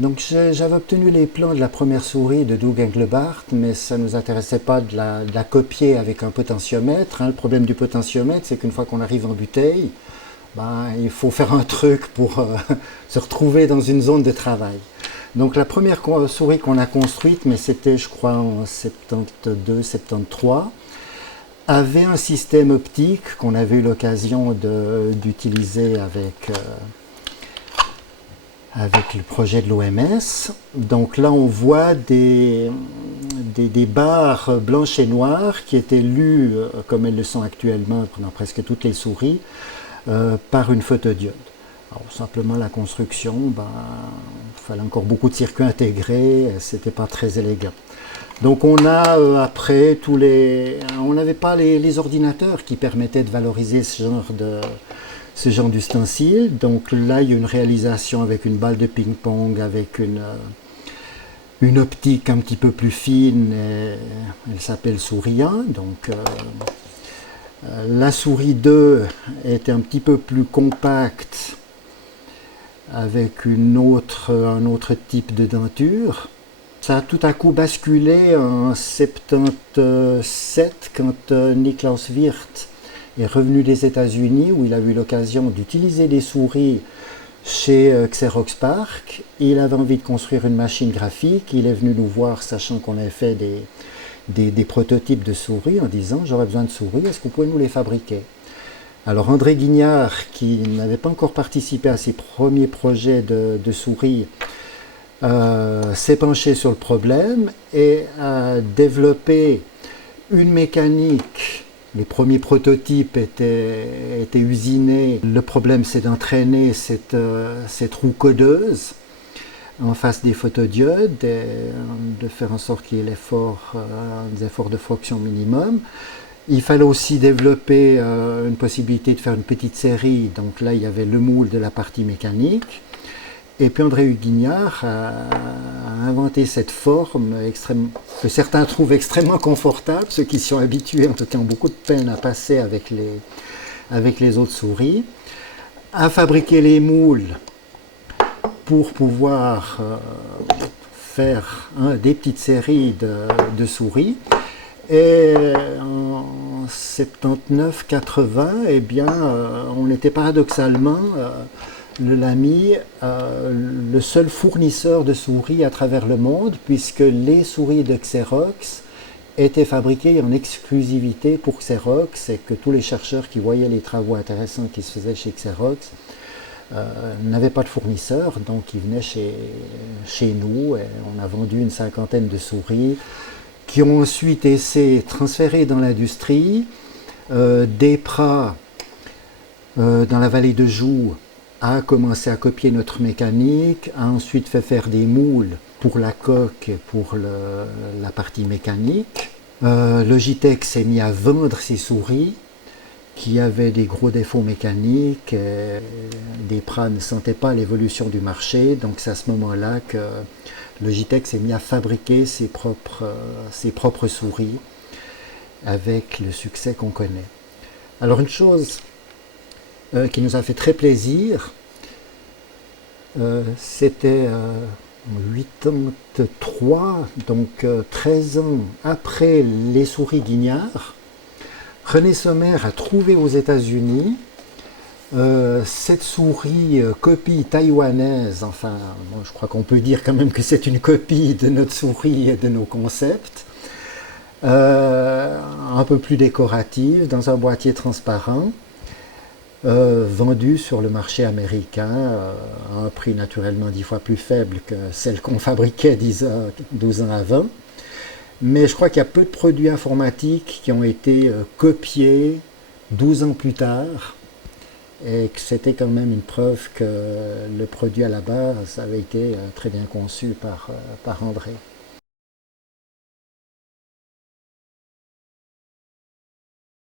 Donc j'avais obtenu les plans de la première souris de Doug Engelbart, mais ça ne nous intéressait pas de la copier avec un potentiomètre. Le problème du potentiomètre, c'est qu'une fois qu'on arrive en bouteille, il faut faire un truc pour se retrouver dans une zone de travail. Donc la première souris qu'on a construite, mais c'était je crois en 72-73, avait un système optique qu'on avait eu l'occasion d'utiliser avec le projet de l'OMS. Donc là, on voit des barres blanches et noires qui étaient lues, comme elles le sont actuellement dans presque toutes les souris, par une photodiode. Alors, simplement la construction, il fallait encore beaucoup de circuits intégrés, c'était pas très élégant. Donc on a après on n'avait pas les ordinateurs qui permettaient de valoriser ce genre d'ustensile. Donc là, il y a une réalisation avec une balle de ping-pong, avec une optique un petit peu plus fine. Elle s'appelle souris 1. Donc la souris 2 était un petit peu plus compacte, avec un autre type de denture. Ça a tout à coup basculé en 77 quand Niklaus Wirth est revenu des États-Unis, où il a eu l'occasion d'utiliser des souris chez Xerox PARC. Il avait envie de construire une machine graphique. Il est venu nous voir, sachant qu'on avait fait des prototypes de souris, en disant « J'aurais besoin de souris, est-ce que vous pouvez nous les fabriquer ?» Alors André Guignard, qui n'avait pas encore participé à ses premiers projets de souris, s'est penché sur le problème et a développé une mécanique. Les premiers prototypes étaient usinés. Le problème, c'est d'entraîner cette roue codeuse en face des photodiodes et de faire en sorte qu'il y ait des efforts de fonction minimum. Il fallait aussi développer une possibilité de faire une petite série. Donc là, il y avait le moule de la partie mécanique. Et puis André Guignard a inventé cette forme que certains trouvent extrêmement confortable, ceux qui sont habitués en tout cas ont beaucoup de peine à passer avec les autres souris, a fabriqué les moules pour pouvoir faire des petites séries de souris. Et en 79-80, on était paradoxalement le Lamy, le seul fournisseur de souris à travers le monde, puisque les souris de Xerox étaient fabriquées en exclusivité pour Xerox, et que tous les chercheurs qui voyaient les travaux intéressants qui se faisaient chez Xerox n'avaient pas de fournisseur, donc ils venaient chez nous, et on a vendu une 50aine de souris qui ont ensuite été transférées dans l'industrie. DEPRA, dans la vallée de Joux, a commencé à copier notre mécanique, a ensuite fait faire des moules pour la coque et pour la partie mécanique. Logitech s'est mis à vendre ses souris qui avaient des gros défauts mécaniques. DEPRA ne sentait pas l'évolution du marché, donc c'est à ce moment-là que Logitech s'est mis à fabriquer ses propres souris avec le succès qu'on connaît. Alors une chose qui nous a fait très plaisir, c'était en 83, donc 13 ans après les souris Guignard, René Sommer a trouvé aux États-Unis cette souris copie taïwanaise. Enfin, bon, je crois qu'on peut dire quand même que c'est une copie de notre souris et de nos concepts, un peu plus décorative, dans un boîtier transparent, vendue sur le marché américain à un prix naturellement 10 fois plus faible que celle qu'on fabriquait 12 ans avant. Mais je crois qu'il y a peu de produits informatiques qui ont été copiés 12 ans plus tard, et que c'était quand même une preuve que le produit à la base avait été très bien conçu par André.